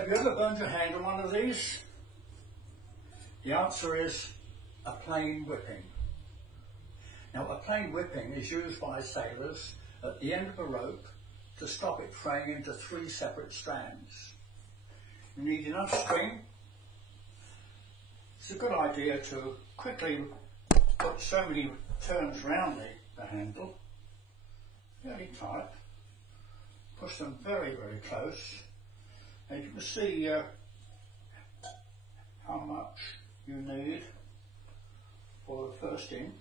Have you ever burned your hand on one of these? The answer is a plain whipping. Now, a plain whipping is used by sailors at the end of a rope to stop it fraying into 3 separate strands. You need enough string. It's a good idea to quickly put so many turns round the handle, very tight, push them very, very close, and you can see how much you need for the first inch,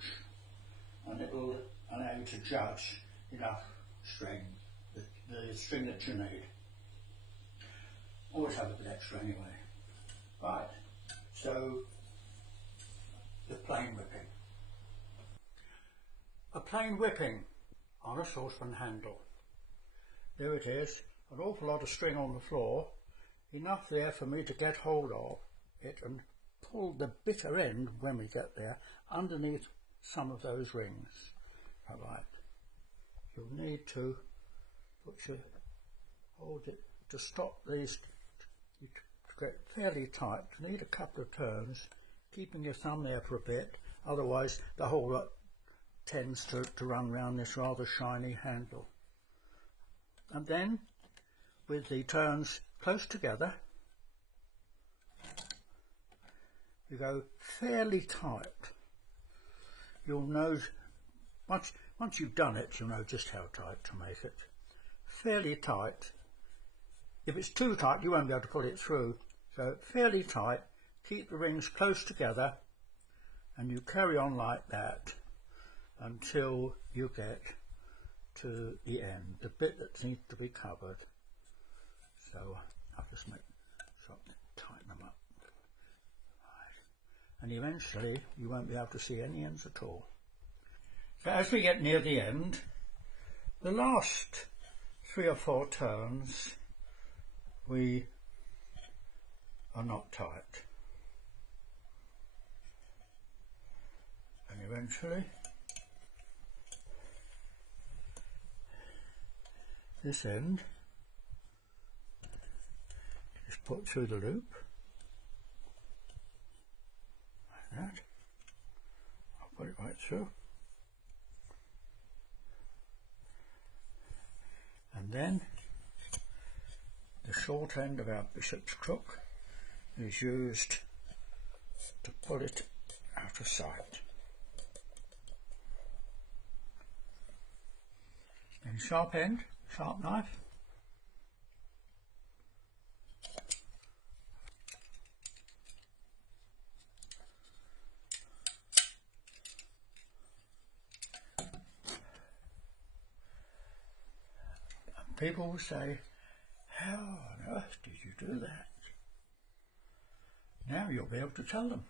and it will allow you to judge enough string, the string that you need. Always have a bit extra anyway. Right, so the plain whipping. A plain whipping on a saucepan handle. There it is, an awful lot of string on the floor, enough there for me to get hold of it and pull the bitter end, when we get there, underneath some of those rings. Alright, you'll need to hold it to stop these to get fairly tight. You need a couple of turns, keeping your thumb there for a bit, otherwise the whole lot tends to run round this rather shiny handle. And then, with the turns close together, you go fairly tight. You'll know, once you've done it, you'll know just how tight to make it. Fairly tight. If it's too tight, you won't be able to pull it through. So fairly tight, keep the rings close together, and you carry on like that until you get to the end, the bit that needs to be covered. So I'll just tighten them up. Right. And eventually you won't be able to see any ends at all. So as we get near the end, the last 3 or 4 turns we are not tight. And eventually this end is put through the loop like that. I'll put it right through, and then the short end of our bishop's crook is used to pull it out of sight. And sharp end, sharp knife. And people will say, how on earth did you do that? Now you'll be able to tell them.